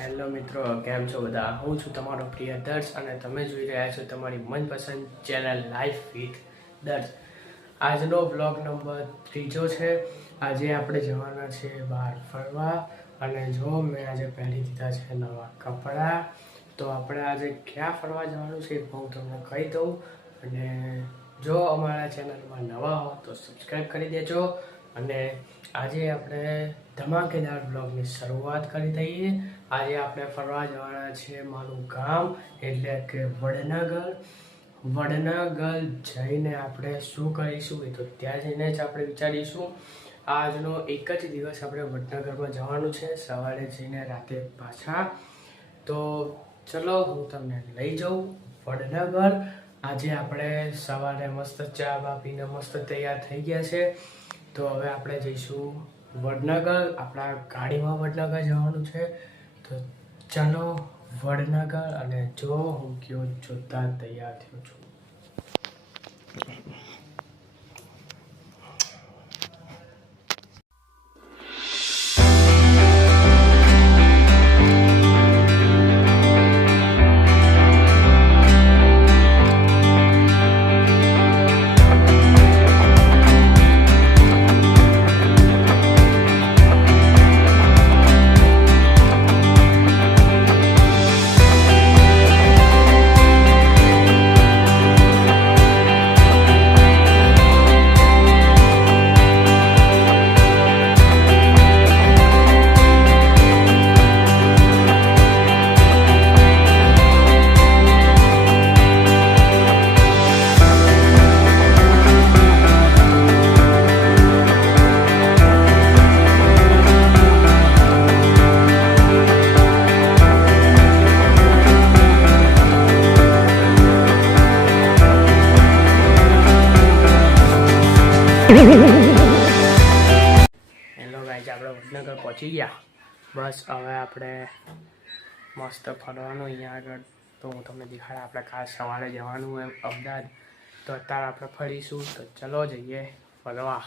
Hello મિત્રો, કેમ છો બધા? હું છું તમારો પ્રિય દર્શ અને તમે જોઈ રહ્યા છો તમારી મનપસંદ ચેનલ લાઈફ વિથ દર્શ. આજનો બ્લોગ નંબર 3 છે. આજે આપણે જવાના છે બહાર ફરવા અને જો મેં આજે પહેરી દીધા છે નવા કપડાં. તો આપણે આજે ક્યાં ફરવા જવાનું છે હું તમને કહી દઉં. અને જો અમારા ચેનલમાં નવા હો તો સબસ્ક્રાઈબ કરી દેજો. અને આજે આપણે ધમાકેદાર બ્લોગની શરૂઆત કરી દઈએ. આજે આપણે ફરવા જવાના છીએ મારું ગામ એટલે કે વડનગર. વડનગર જઈને આપણે શું કરીશું એ તો ત્યાં જઈને જ આપણે વિચારીશું. આજનો એક જ દિવસ આપણે વડનગરમાં જવાનું છે, સવારે જઈને રાતે પાછા. તો ચલો હું તમને લઈ જાઉં વડનગર. આજે આપણે સવારે મસ્ત ચા બા પીને મસ્ત તૈયાર થઈ ગયા છે. તો હવે આપણે જઈશું વડનગર. આપણા ગાડીમાં વડનગર જવાનું છે. તો ચાલો વડનગર. અને જો હું કયો જોતા તૈયાર થયો છું. હેલો ગાઈસ, આપણે વડનગર પહોંચી ગયા. બસ હવે આપણે મસ્ત ફરવાનું અહીંયા આગળ. તો હું તમને દેખાડા. આપણે ખાસ સવારે જવાનું એમ અમદાવાદ. તો અત્યારે આપણે ફરીશું. તો ચલો જઈએ ફરવા.